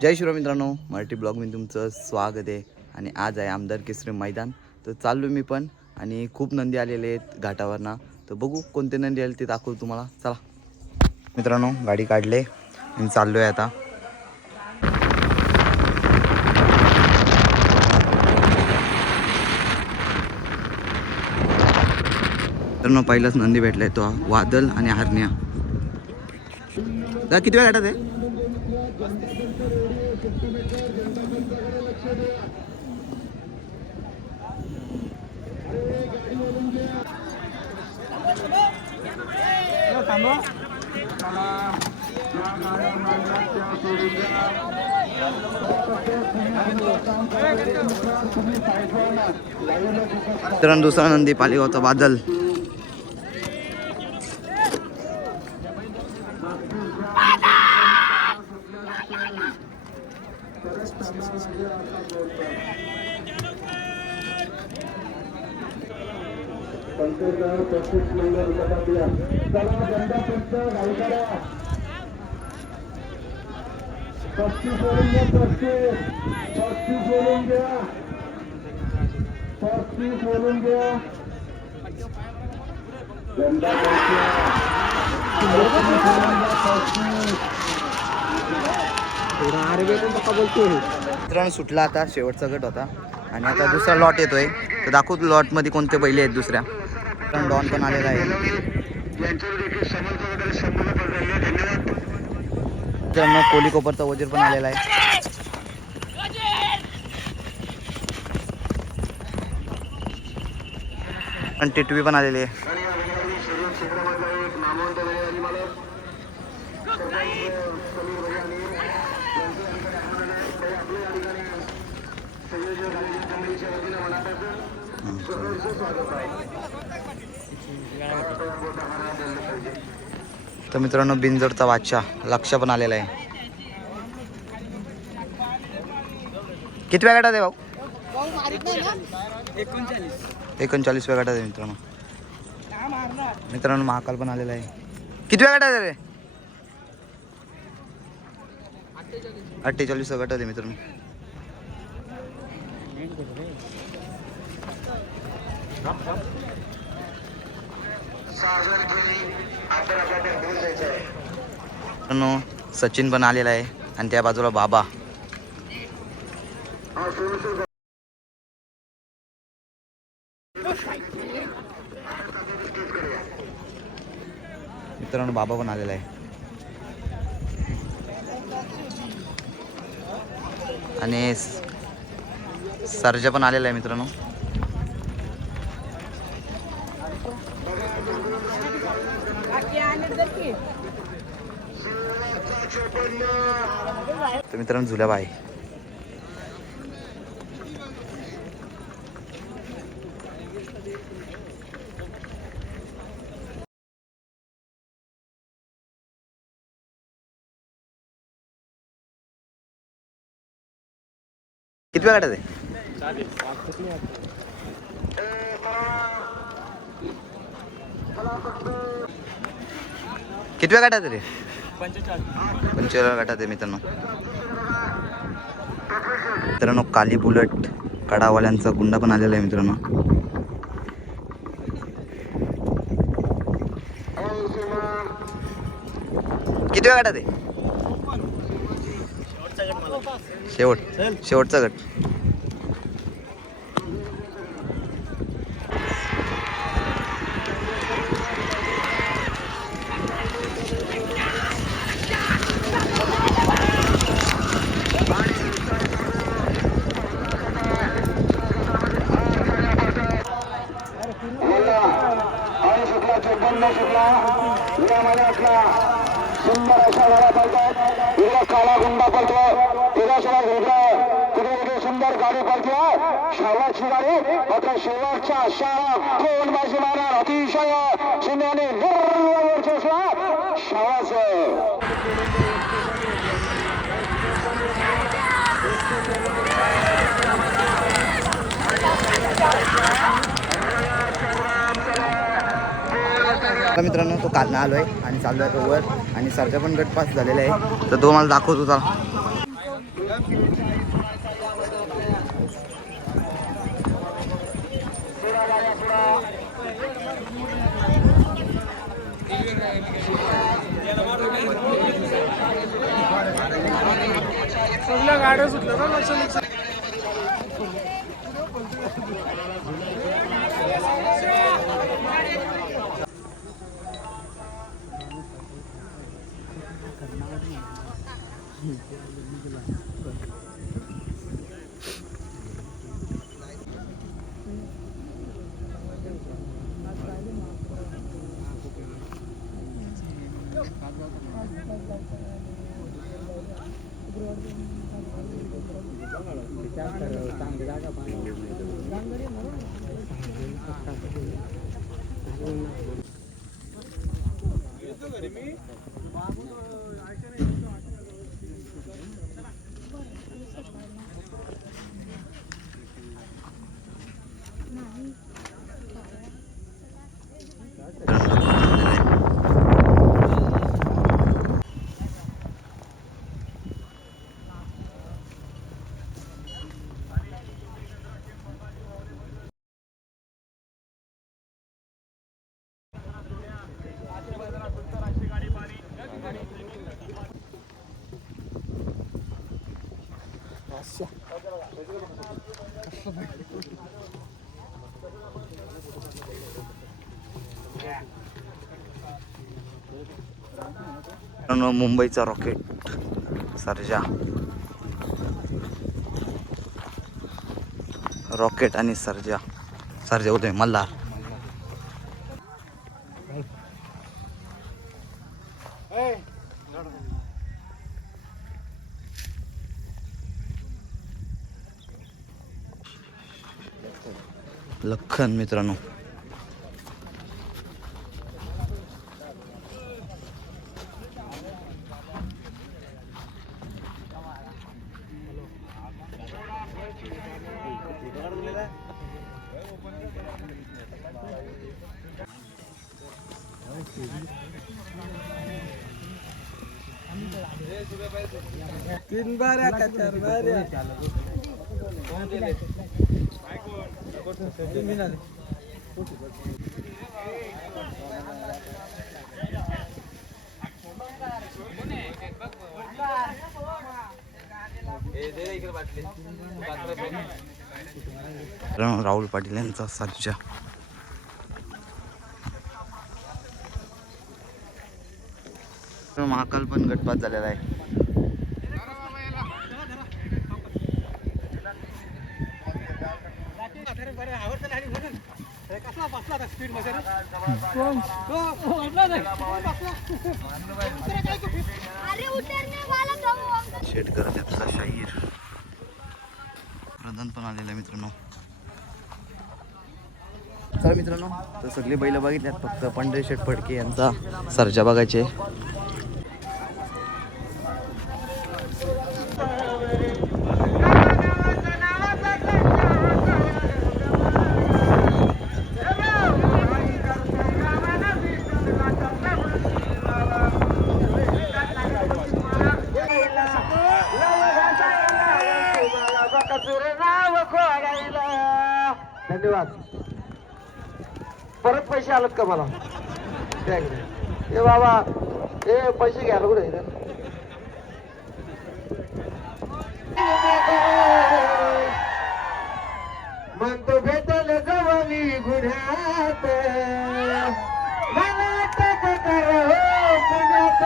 जय शिवराम मित्रांनो, मराठी ब्लॉगमध्ये तुमचं स्वागत आहे. आणि आज आहे आमदार केसरी मैदान. तर चाललो मी पण आणि खूप नंदी आलेले आहेत घाटावरना. तर बघू कोणते नंदी आले ते दाखवू तुम्हाला. चला मित्रांनो, गाडी काढले आणि चाललो आहे आता. मित्रांनो, पहिलाच नंदी भेटलाय तो वादल आणि हरण्या. किती वेळ घाटात आहे? मित्रांनो, दुसरा नंदी पाली होता बादल. मित्रांनो, सुटला आता शेवटचा गट होता आणि आता दुसरा लॉट येतोय. तर दाखवू लॉट मध्ये कोणते बैल आहेत. दुसऱ्या डॉन पण आलेला आहे. मित्रांनो, कोली कोपरचा वजीर पण आलेला आहे. आणि टिटवी पण आलेली आहे. तर मित्रांनो, बिनजोडचा बादशाह लक्ष पण आलेला आहे. किती वेळ गटात आहे भाऊ? 39 वेळ गटात आहे मित्रांनो. मित्रांनो, महाकाल पण आलेला आहे. किती वेळ गटात आहे रे? 48 गटात आहे मित्रांनो. सचिन पण आलेला आहे आणि त्या बाजूला बाबा. मित्रांनो, बाबा पण आलेला आहे आणि सर्जा पण आलेला आहे मित्रांनो. तर मित्रांनो, झुल्याबाई. किती वेळ गटात आहे? किती वेळ गटात रे? 45 गटात आहे मित्रांनो. मित्रांनो, काली बुलेट कडावाल्यांचा गुंडा पण आलेला आहे मित्रांनो. किती वेळ गटात आहे? शेवटचा गट. सुंदर अशा गाड्या पळतात. इकडे काला गुंडा पळतो, तिच्याशिवाय इकडे तिकडे सुंदर गाडी पळते. शेवटची गाडी मात्र शेवटच्या अशा दोन बाजू मारणार अतिशय शिंद्याने शाळाच. मित्रांनो, तो कालना आलोय आणि चाललोय तो वर आणि सरचा पण गट पास झालेला आहे. तर तो मला दाखवतो. चला सगळ्या गाड्या सुटल्या ना लक्ष. मुंबईचा रॉकेट सर्जा, रॉकेट आणि सर्जा. सर्जा होतोय मल्हार. लखन मित्रांनो, तीन बाऱ्या का चार बाऱ्या. राहुल पाटील यांचा सर्जा. महाकाल पण गटपात झालेला आहे. शेटकर त्याचा शाहीर प्रधान पण आलेला आहे मित्रांनो. चला मित्रांनो, तर सगळे बैल बघितल्यात, फक्त पंढरी शेठ फडके यांचा सर्जा बघायचे. धन्यवाद. परत पैसे आलेत का मला? ए बाबा, ए पैसे घ्यायला कुठे म्हणतो भेटल जवळी गुन्ह्यात मला अटक कर हो पुण्यात.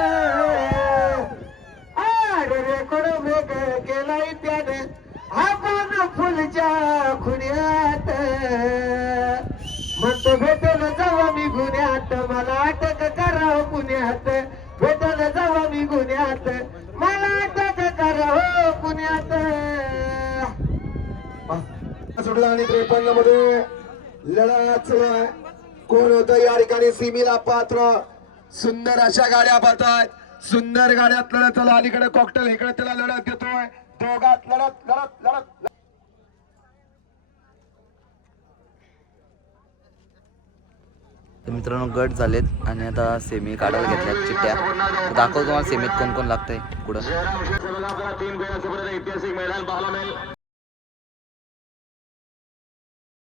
रेकॉर्ड ब्रेक केलाय त्याने आपण फुलच्या खुण्यात. म्हणतो भेटल जावा मी गुन्ह्यात मला अटक करा पुण्यात. भेटल जावा मी गुन्ह्यात मला अटक करा हो पुण्यात. सुटला आणि 53 मध्ये लढा सुरू आहे. कोण होतं या ठिकाणी सीमेला पात्र. सुंदर अशा गाड्या पाहतायत, सुंदर गाड्यात लढत. चला अलीकडे कॉकटेल, इकडे त्याला लढत घेतोय. दोघात लढत लढत लढत. तर मित्रांनो गट झालेत आणि आता सेमी काढायला घेतल्यात चिट्ट्या. तर दाखवतो तुम्हाला सेमीत कोण कोण लागतंय पुढं. आपल्याला 3 फेऱ्याचं ऐतिहासिक मैदान पाहायला मिळेल.